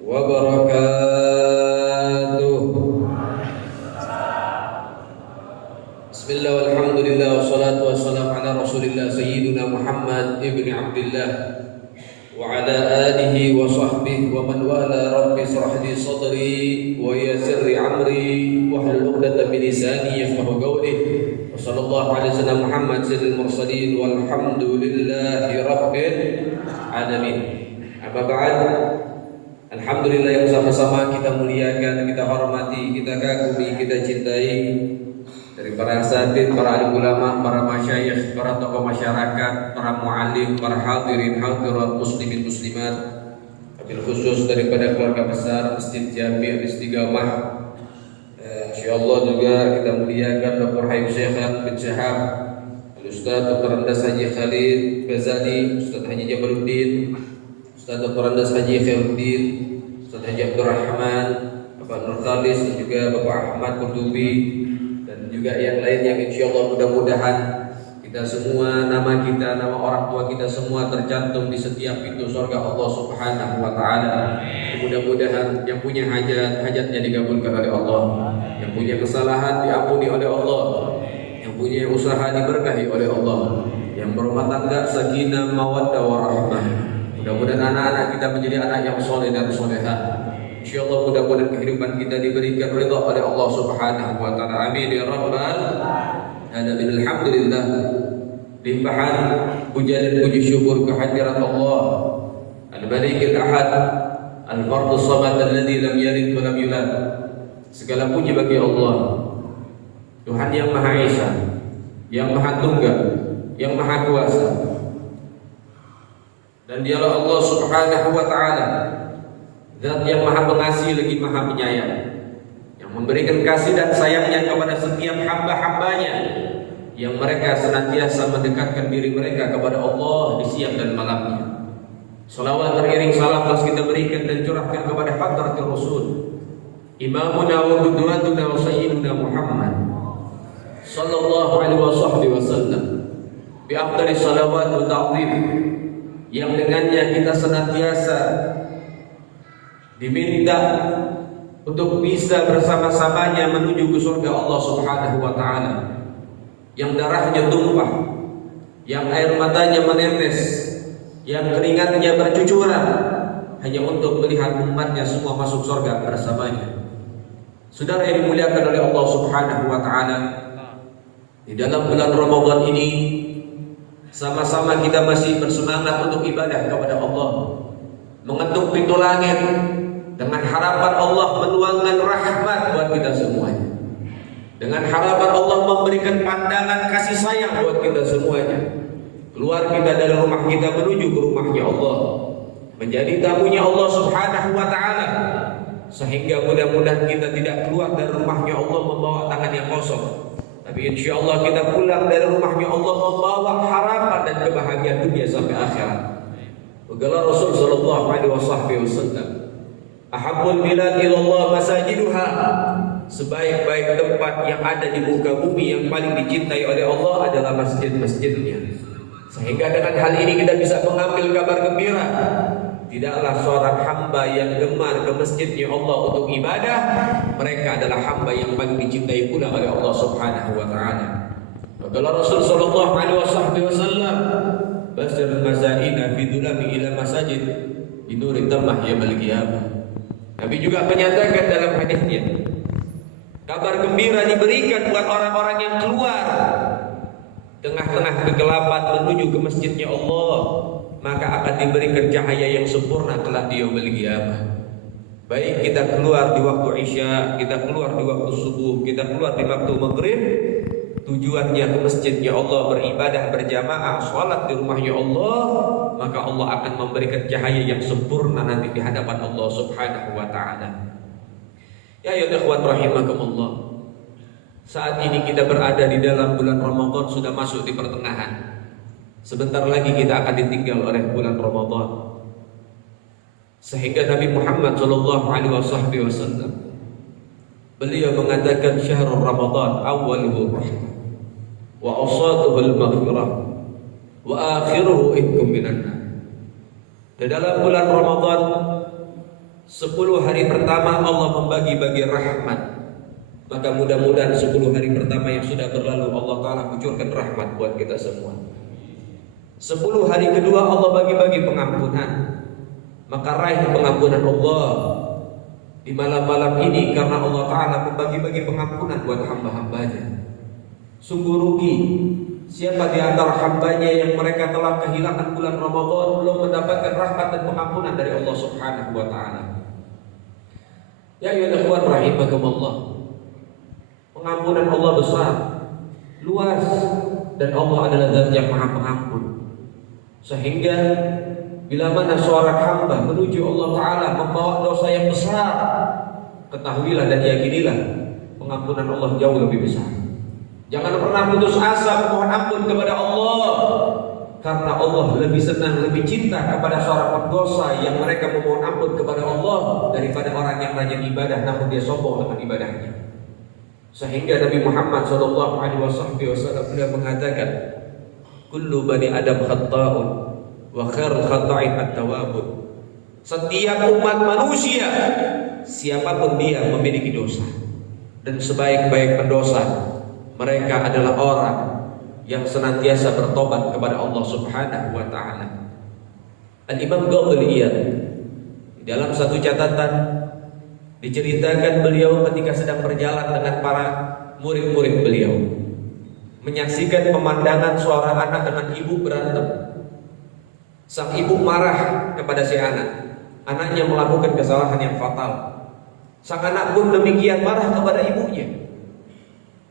wabarakatuh. Bismillah walhamdulillah wassalatu wassalamu ala rasulillah sayyidina Muhammad ibni Abdillah wa ala alihi wa sahbihi wa man wala. Rabbi israh li sadri wa yassir li amri wahlul 'uqdatam min lisani yafqahu qawli. Wa sallallahu ala sayyidina Muhammad sayyidil mursalin walhamdulillahi rabbil alamin. Amma ba'd. Alhamdulillah yang sama-sama kita muliakan, kita hormati, kita kagumi, kita cintai, dari para asatidz, para alim ulama, para masyayikh, para tokoh masyarakat, para muallim, para hadirin hadirat, muslimin muslimat, wabil khusus daripada keluarga besar Masjid Jami' Istiqamah. Insyaallah juga kita muliakan Dr. Habib Syekh bin Syahab, Ustaz Dr. Andas Haji Khalid Ghazali, Ustaz Haji Jabaluddin, Ustaz Dr. Andas Haji Khairuddin, Ustaz Haji Abdurrahman, Bapak Nur Khalis, dan juga Bapak Ahmad Qurtubi, dan juga yang lain yang insyaallah mudah-mudahan kita semua, nama kita, nama orang tua kita semua tercantum di setiap pintu surga Allah Subhanahu wa taala. Mudah-mudahan yang punya hajat, hajatnya dikabulkan oleh Allah, yang punya kesalahan diampuni oleh Allah, yang punya usaha diberkahi oleh Allah, yang berumah tangga sakinah mawaddah warahmah. Mudah-mudahan anak-anak kita menjadi anak yang soleh dan solehah. InsyaAllah mudah-mudahan kehidupan kita diberikan ridha oleh Allah Subhanahu wa taala. Amin ya rabbal alamin. Alhamdulillah, limpahan puja dan puji syukur kehadirat Allah Al-Malik Al-Ahad Al-Fardus Samad alladzi lam yalid wa lam yulad. Segala puji bagi Allah, Tuhan yang Maha Esa, yang Maha Tunggal, yang Maha Kuasa. Dan dialah Allah Subhanahu wa taala, Zat yang Maha Pengasih lagi Maha Penyayang, yang memberikan kasih dan sayangnya kepada setiap hamba-hambanya, yang mereka senantiasa mendekatkan diri mereka kepada Allah di siang dan malamnya. Salawat beriring salam terus kita berikan dan curahkan kepada hadratul Rasul, Imamuna wa qudwatuna wa sayyiduna Muhammad sallallahu alaihi wasallam, bi afdhalis salawat wa ta'zim, yang dengannya kita senantiasa diminta untuk bisa bersama-samanya menuju ke surga Allah Subhanahu wa taala, yang darahnya tumpah, yang air matanya menetes, yang keringatnya bercucuran hanya untuk melihat umatnya semua masuk surga bersamanya. Saudara yang dimuliakan oleh Allah Subhanahu wa taala, di dalam bulan Ramadan ini sama-sama kita masih bersemangat untuk ibadah kepada Allah, mengetuk pintu langit dengan harapan Allah menuangkan rahmat buat kita semuanya, dengan harapan Allah memberikan pandangan kasih sayang buat kita semuanya. Keluar kita dari rumah kita menuju ke rumahnya Allah, menjadi tamunya Allah Subhanahu wa taala, sehingga mudah-mudahan kita tidak keluar dari rumahnya Allah membawa tangan yang kosong, tapi insyaallah kita pulang dari rumahnya Allah membawa harapan dan kebahagiaan dunia sampai akhirat. Bergelar Rasul sallallahu alaihi wasallam, ahabbul bilad ilallah masajiduha, sebaik-baik tempat yang ada di muka bumi yang paling dicintai oleh Allah adalah masjid-masjidnya. Sehingga dengan hal ini kita bisa mengambil kabar gembira, tidaklah seorang hamba yang gemar ke masjidnya Allah untuk ibadah, mereka adalah hamba yang paling dicintai pula oleh Allah Subhanahu wa taala. Kalau Rasul sallallahu alaihi wasallam, basirul masaina fi dhulami ila masajid binuri tamah yaumil qiyamah. Nabi juga menyatakan dalam hadisnya, kabar gembira diberikan buat orang-orang yang keluar tengah-tengah kegelapan menuju ke masjidnya Allah, maka akan diberikan cahaya yang sempurna kelak di yaumil qiyamah. Baik kita keluar di waktu Isya, kita keluar di waktu subuh, kita keluar di waktu maghrib, tujuannya ke masjidnya Allah, beribadah berjamaah, sholat di rumahnya Allah, maka Allah akan memberikan cahaya yang sempurna nanti di hadapan Allah Subhanahu wa taala. Ya ikhwan rahimakumullah, saat ini kita berada di dalam bulan Ramadan, sudah masuk di pertengahan. Sebentar lagi kita akan ditinggal oleh bulan Ramadan. Sehingga Nabi Muhammad sallallahu alaihi wasallam, beliau mengatakan syahrul Ramadan awwaluhu rahmah wa awsatuhu al-maghfirah wa akhiruhu itqum minan nar. Di dalam bulan Ramadan 10 hari pertama Allah membagi-bagi rahmat. Maka mudah-mudahan 10 hari pertama yang sudah berlalu Allah Ta'ala kucurkan rahmat buat kita semua. 10 hari kedua Allah bagi-bagi pengampunan. Maka raih pengampunan Allah di malam-malam ini, karena Allah Ta'ala membagi-bagi pengampunan buat hamba-hambanya. Sungguh rugi siapa di antara hambanya yang mereka telah kehilangan bulan Ramadan belum mendapatkan rahmat dan pengampunan dari Allah Subhanahu wa Ta'ala. Ya ayyuhal ikhwan rahimakumullah, pengampunan Allah besar, luas, dan Allah adalah Zat yang Maha Pengampun. Sehingga bila mana seorang hamba menuju Allah Ta'ala membawa dosa yang besar, ketahuilah dan yakinilah pengampunan Allah jauh lebih besar. Jangan pernah putus asa memohon ampun kepada Allah, karena Allah lebih senang, lebih cinta kepada seorang pendosa yang mereka memohon ampun kepada Allah daripada orang yang rajin ibadah namun dia sombong dengan ibadahnya. Sehingga Nabi Muhammad SAW beliau mengatakan, kullu bani Adam khata'un wa khairul khata'in at-tawwabun. Setiap umat manusia siapapun dia memiliki dosa, dan sebaik-baik pendosa mereka adalah orang yang senantiasa bertobat kepada Allah Subhanahu wa Ta'ala. Al-Imam Qadhi Iyad dalam satu catatan diceritakan beliau ketika sedang berjalan dengan para murid-murid beliau, menyaksikan pemandangan seorang anak dengan ibu berantem. Sang ibu marah kepada si anak. Anaknya melakukan kesalahan yang fatal. Sang anak pun demikian marah kepada ibunya.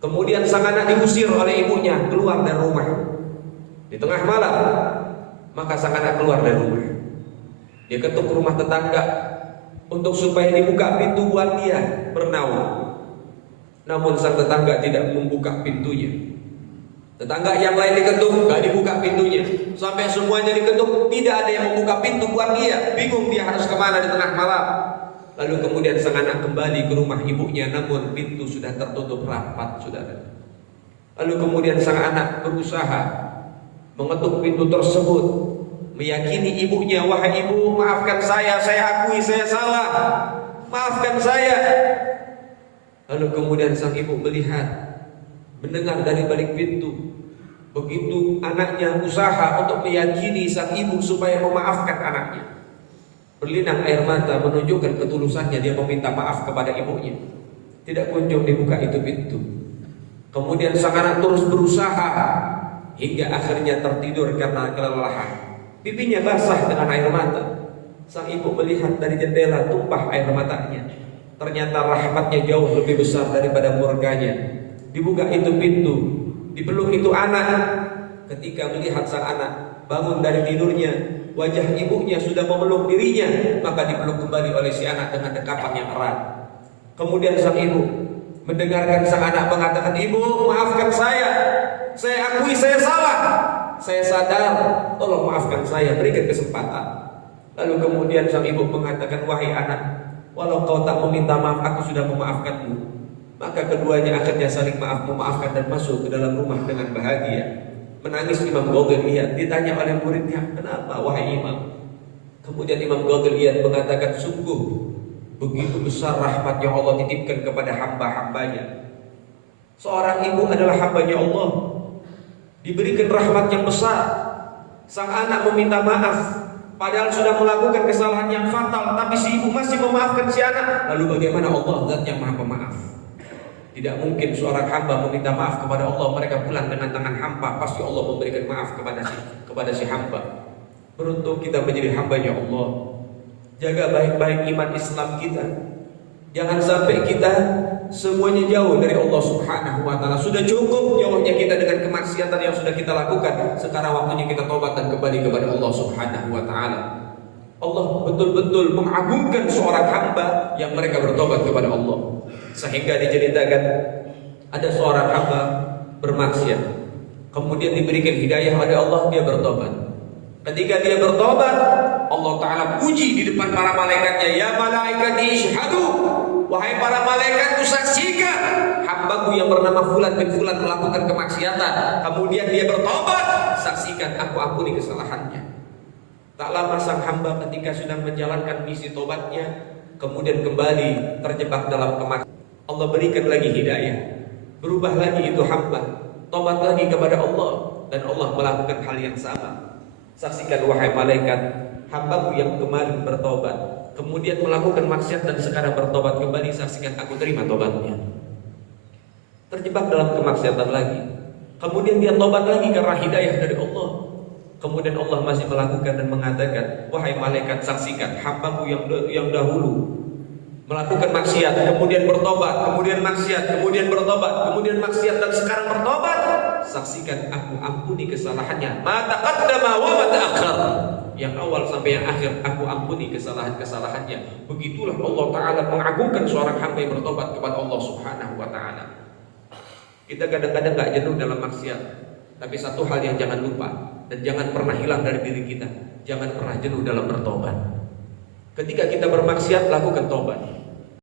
Kemudian sang anak diusir oleh ibunya keluar dari rumah di tengah malam. Maka sang anak keluar dari rumah. Dia ketuk rumah tetangga untuk supaya dibuka pintu buat dia bernaung. Namun sang tetangga tidak membuka pintunya. Tetangga yang lain diketuk, gak dibuka pintunya. Sampai semuanya diketuk, tidak ada yang membuka pintu buat dia. Bingung dia harus kemana di tengah malam. Lalu kemudian sang anak kembali ke rumah ibunya, namun pintu sudah tertutup rapat, saudara. Lalu kemudian sang anak berusaha mengetuk pintu tersebut, meyakini ibunya, wahai ibu, maafkan saya akui saya salah, maafkan saya. Lalu kemudian sang ibu melihat, mendengar dari balik pintu, begitu anaknya usaha untuk meyakini sang ibu supaya memaafkan anaknya, berlinang air mata menunjukkan ketulusannya, dia meminta maaf kepada ibunya. Tidak kunjung dibuka itu pintu. Kemudian sang anak terus berusaha hingga akhirnya tertidur karena kelelahan. Pipinya basah dengan air mata. Sang ibu melihat dari jendela tumpah air matanya. Ternyata rahmatnya jauh lebih besar daripada murkanya. Dibuka itu pintu, dipeluk itu anak. Ketika melihat sang anak bangun dari tidurnya, wajah ibunya sudah memeluk dirinya, maka dipeluk kembali oleh si anak dengan dekapan yang erat. Kemudian sang ibu mendengarkan sang anak mengatakan, ibu maafkan saya akui saya salah, saya sadar, tolong maafkan saya, berikan kesempatan. Lalu kemudian sang ibu mengatakan, wahai anak, walau kau tak meminta maaf, aku sudah memaafkanmu. Maka keduanya akhirnya saling memaafkan dan masuk ke dalam rumah dengan bahagia. Menangis Imam Qadhi Iyad, ditanya oleh muridnya, kenapa wahai imam? Kemudian Imam Qadhi Iyad mengatakan, sungguh begitu besar rahmat yang Allah titipkan kepada hamba-hambanya. Seorang ibu adalah hambanya Allah, diberikan rahmat yang besar. Sang anak meminta maaf, padahal sudah melakukan kesalahan yang fatal, tapi si ibu masih memaafkan si anak. Lalu bagaimana Allah, Zat yang Maha Pemaaf? Tidak mungkin seorang hamba meminta maaf kepada Allah, mereka pulang dengan tangan hampa. Pasti Allah memberikan maaf kepada si hamba. Beruntung kita menjadi hambanya Allah. Jaga baik-baik iman Islam kita. Jangan sampai kita semuanya jauh dari Allah Subhanahu wa Ta'ala. Sudah cukup jauhnya kita dengan kemaksiatan yang sudah kita lakukan. Sekarang waktunya kita tobat dan kembali kepada Allah Subhanahu wa Ta'ala. Allah betul-betul mengagungkan seorang hamba yang mereka bertobat kepada Allah. Sehingga diceritakan ada seorang hamba bermaksiat, kemudian diberikan hidayah oleh Allah, dia bertobat. Ketika dia bertobat, Allah Ta'ala puji di depan para malaikatnya, ya malaikati ishhadu, wahai para malaikatku saksikan hambaku yang bernama Fulan bin Fulan melakukan kemaksiatan, kemudian dia bertobat, saksikan aku ampuni kesalahannya. Tak lama sang hamba ketika sudah menjalankan misi tobatnya, kemudian kembali terjebak dalam kemaksiatan. Allah berikan lagi hidayah, berubah lagi itu hamba, tobat lagi kepada Allah, dan Allah melakukan hal yang sama. Saksikan wahai malaikat, hambaku yang kemarin bertobat, kemudian melakukan maksiat dan sekarang bertobat kembali, saksikan aku terima tobatnya. Terjebak dalam kemaksiatan lagi, kemudian dia tobat lagi karena hidayah dari Allah. Kemudian Allah masih melakukan dan mengatakan, wahai malaikat, saksikan hambaku yang dahulu melakukan maksiat, kemudian bertobat, kemudian maksiat, kemudian bertobat, kemudian maksiat, dan sekarang bertobat. Saksikan aku ampuni kesalahannya. Ma taqaddama wa ma ta'akhkhar. Yang awal sampai yang akhir aku ampuni kesalahan-kesalahannya. Begitulah Allah Ta'ala mengagungkan seorang hamba yang bertobat kepada Allah Subhanahu wa Ta'ala. Kita kadang-kadang gak jenuh dalam maksiat, tapi satu hal yang jangan lupa dan jangan pernah hilang dari diri kita, jangan pernah jenuh dalam bertobat. Ketika kita bermaksiat, lakukan tobat.